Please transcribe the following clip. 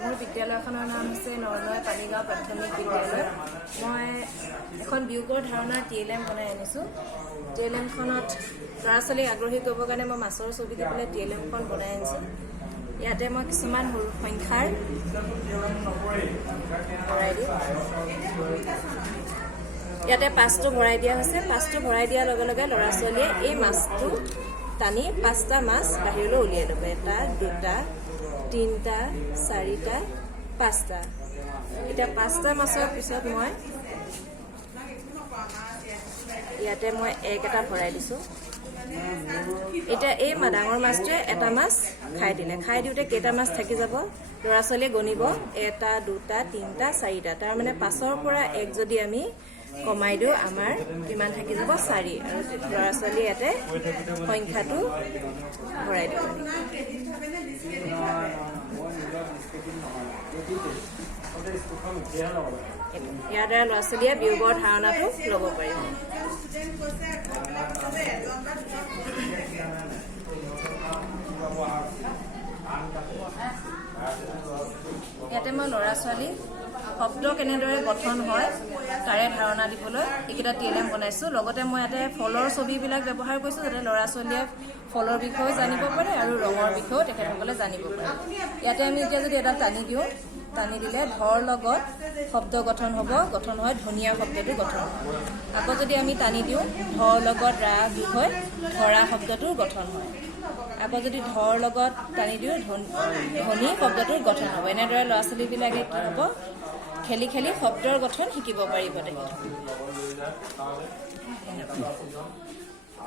মোৰ বিদ্যালয়খনৰ নাম হৈছে নৰনৈ পানীগাঁও প্ৰাথমিক বিদ্যালয়। মই এখন বিয়োগৰ ধাৰণাৰ TLM বনাই আনিছোঁ। TLMখনত ল'ৰা ছোৱালীক আগ্ৰহী কৰিবৰ কাৰণে মই মাছৰ ছবি দি পেলাই TLMখন বনাই আনিছোঁ। ইয়াতে মই কিছুমান সৰু সংখ্যাৰ ভৰাই দিম। ইয়াতে 5টো ভৰাই দিয়া হৈছে। 5টো ভৰাই দিয়াৰ লগে লগে ল'ৰা ছোৱালীয়ে এই মাছটো টানি 5টা মাছ বাহিৰলৈ উলিয়াই ল'ব। 1, 2, 3, 4, 5টা। এতিয়া 5টা মাছৰ পিছত মই ইয়াতে এগ এটা ভৰাই দিছোঁ। এতিয়া এই ডাঙৰ মাছটোৱে এটা মাছ খাই দিলে। খাই দিওঁতে কেইটা মাছ থাকি যাব ল'ৰা ছোৱালীয়ে গণিব 1, 2, 3, 4টা। তাৰমানে 5ৰ পৰা 1 যদি আমি কমাই দিওঁ আমাৰ কিমান থাকি যাব 4। আৰু ল'ৰা ছোৱালীয়ে ইয়াতে সংখ্যাটো ভৰাই দিব। ইয়াৰ দ্বাৰা ল'ৰা ছোৱালীয়ে বিয়োগৰ ধাৰণাটো ল'ব পাৰিব। ইয়াতে মই ল'ৰা ছোৱালীক শব্দ কেনেদৰে গঠন হয় তাৰে ধাৰণা দিবলৈ এইকেইটা TLM বনাইছোঁ। লগতে মই ইয়াতে ফলৰ ছবিবিলাক ব্যৱহাৰ কৰিছোঁ যাতে ল'ৰা ছোৱালীয়ে ফলৰ বিষয়েও জানিব পাৰে আৰু ৰঙৰ বিষয়েও তেখেতসকলে জানিব পাৰে। ইয়াতে আমি এতিয়া যদি এটা টানি দিওঁ, টানি দিলে ধৰ লগত শব্দ গঠন হ'ব, গঠন হয় ধনিয়া শব্দটো গঠন হয়। আকৌ যদি আমি টানি দিওঁ ধৰ লগত ৰা যোগ হয় ধৰা শব্দটোৰ গঠন হয়। আকৌ যদি ধৰ লগত টানি দিওঁ ধনী শব্দটোৰ গঠন হ'ব। এনেদৰে ল'ৰা ছোৱালীবিলাকে কি হ'ব খেলি খেলি শব্দৰ গঠন শিকিব পাৰিব তেখেতসকলে।